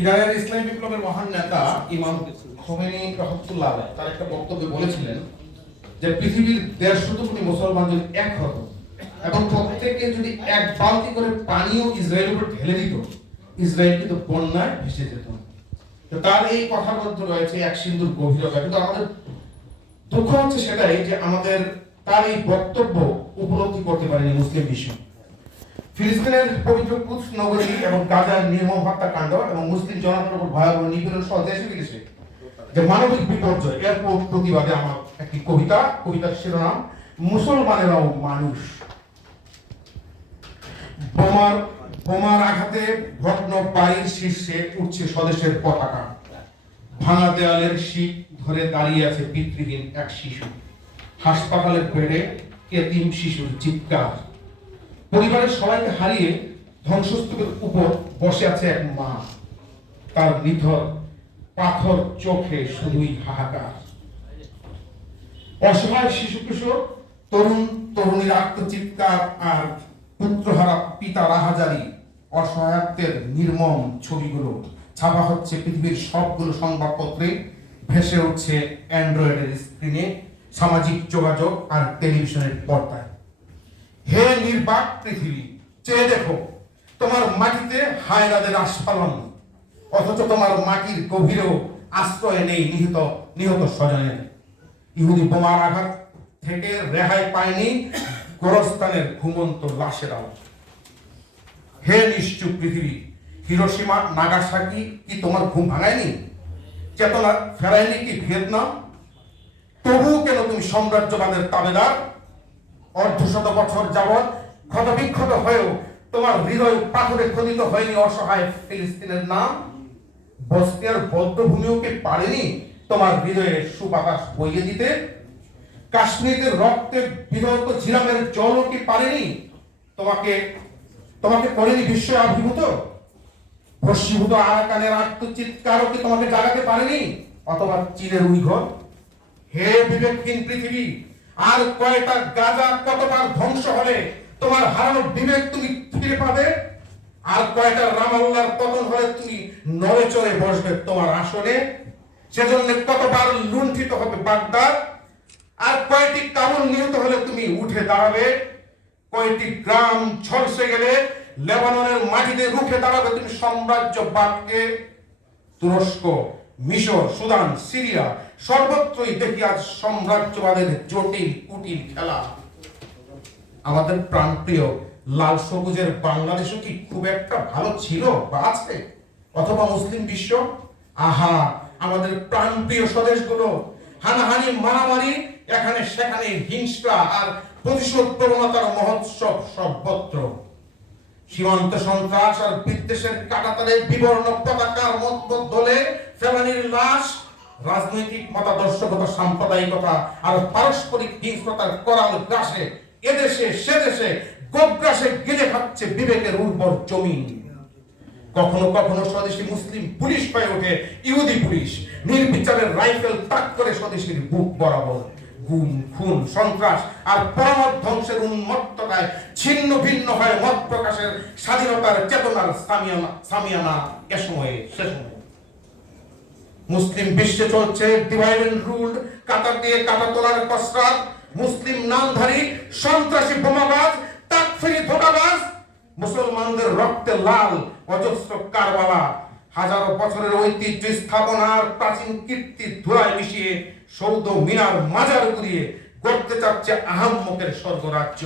ইরানের ইসলামী বিপ্লবের মহান নেতা ইমাম খোমেনি রহমতুল্লাহ আলাইহি তার একটা বক্তব্যে বলেছিলেন যে পৃথিবীর 150 কোটি মুসলমান যদি এক হতো এবং প্রত্যেকে যদি এক বালতি করে পানিও ইসরায়েলের উপর ঢেলে দিত, ইসরায়েল কিন্তু বন্যায় ভেসে যেত। তো তার এই কথার মধ্যে রয়েছে এক সিন্ধুর গভীরতা। কিন্তু আমাদের দুঃখ হচ্ছে সেটাই যে আমাদের তার এই বক্তব্য উপলব্ধি করতে পারেনি মুসলিম বিশ্ব। ফিলিস্তিনের পবিত্র কুদস নগরী এবং গাজার নির্মম হত্যাকাণ্ড এবং মুসলিম জনতার উপর ভয়াবহ নিপীড়ন সহ দেশে বিদেশে যে মানবিক বিপর্যয়, এর প্রতিবাদে আমার একটি কবিতার শিরোনাম মুসলমানেরাও মানুষ। বোমার আঘাতে ভগ্ন বাড়ির শীর্ষে উঠছে স্বদেশের পতাকা। ভাঙা দেওয়ালের শীত ধরে দাঁড়িয়ে আছে পিতৃহীন এক শিশু। হাসপাতালের বেডে এতিম শিশুর চিৎকার। পরিবারের সবাইকে হারিয়ে ধ্বংসস্তূপের উপর বসে আছে এক মা। তার নিথর পাথর চোখে শুধুই হাহাকার। অসহায় শিশু কিশোর, তরুণীর আত্মচিৎকার আর পুত্রহারা পিতার আহাজারি। অসহায়ত্বের নির্মম ছবিগুলো ছাপা হচ্ছে পৃথিবীর সবগুলো সংবাদপত্রে, ভেসে উঠছে অ্যান্ড্রয়েডের স্ক্রিনে, সামাজিক যোগাযোগ আর টেলিভিশনের পর্দায়। হে নির্বাক পৃথিবী, চেয়ে দেখো, তোমার মাটিতে হায়নাদের আস্ফালন, অথচ তোমার মাটির গভীরেও আশ্রয় নেই নিহত স্বজনের। ইহুদি বোমার আঘাত থেকে রেহাই পায়নি গোরস্তানের ঘুমন্ত লাশেরাও। হে নিশ্চুপ পৃথিবী, হিরোশিমা নাগাসাকি কি তোমার ঘুম ভাঙায়নি? চেতনা ফেরায়নি কি ভিয়েতনাম? তবুও কেন তুমি সাম্রাজ্যবাদের তাবেদার? অর্ধশত বছর যাবৎ ক্ষতবিক্ষত হয়েও তোমার হৃদয় পাথরে খোদিত হয়নি অসহায় ফিলিস্তিনের নাম? বসনিয়ার বদ্ধভূমিও কি পারেনি তোমার হৃদয়ে সুবাতাস বইয়ে দিতে? কাশ্মীরের রক্তে বিধৌত ঝিলামের জলও কি পারেনি তোমাকে করেনি বিস্ময় আবির্ভূত? ভস্মীভূত আরাকানের আত্মচিৎকারও কি তোমাকে জাগাতে পারেনি? অথবা চীনের উইঘর? হে বিবেকহীন পৃথিবী, আর কয়টা গাজা কতবার ধ্বংস হলে তোমার হারানো বিবেক তুমি ফিরে পাবে? আর কয়টা রামাল্লাহর পতন হলে তুমি নড়ে চড়ে বসবে তোমার আসনে? সেজন্য কতবার লুণ্ঠিত হবে বাগদাদ? আর কয়টি কাবুল নিহত হলে তুমি উঠে দাঁড়াবে? কয়টি গ্রাম ঝলসে গেলে লেবাননের মাটিতে রুখে দাঁড়াবে তুমি সাম্রাজ্যবাদকে? তুরস্ক, মিশর, সুদান, সিরিয়া সর্বত্রই দেখি আজ সাম্রাজ্যবাদের জটিল কুটিল খেলা। আমাদের প্রাণপ্রিয় লাল সবুজের বাংলাদেশও কি খুব একটা ভালো ছিল বা আছে? অথবা মুসলিম বিশ্ব? আহা, আমাদের প্রাণপ্রিয় স্বদেশগুলো হানাহানি মারামারি, এখানে সেখানে হিংসা আর প্রতিশোধ প্রবণতার মহোৎসব সর্বত্র। সীমান্ত সন্ত্রাস আর বিদ্বেষের কাঁটাতারে বিবর্ণ পতাকার মধ্যে ফেলানির লাশ, রাজনৈতিক মতাদর্শগত সাম্প্রদায়িকতা আর পারস্পরিক হিংস্রতার করাল গ্রাসে এদেশে সেদেশে গোগ্রাসে গিলে খাচ্ছে বিবেকের উর্বর জমিন। কখনো কখনো স্বদেশী মুসলিম পুলিশ হয়ে ওঠে ইহুদি পুলিশ, নির্বিচারের রাইফেল তাক করে স্বদেশীর বুক বরাবর। গুম, খুন, সন্ত্রাস আর পরমত ধ্বংসের উন্মত্ততায় ছিন্ন ভিন্ন হয় মত প্রকাশের স্বাধীনতার চেতনার সামিয়ানা এ সময়ে সে সময়ে। মুসলিম বিশ্বে চলছে ডিভাইড এন্ড রুলড, কাতার দিয়ে কাটা তোলার কসরত। মুসলিম নামধারী সন্ত্রাসী বোমাবাজ, তাকফিরি ধোঁকাবাজ, মুসলমানদের রক্তে লাল অজস্র কারবালা, হাজারো বছরের ঐতিহ্য স্থাপনার প্রাচীন কীর্তি ধুলায় মিশিয়ে সৌদ মিনার মাজার ঘুরিয়ে গড়তে চাচ্ছে আহাম্মকের স্বর্গরাজ্য।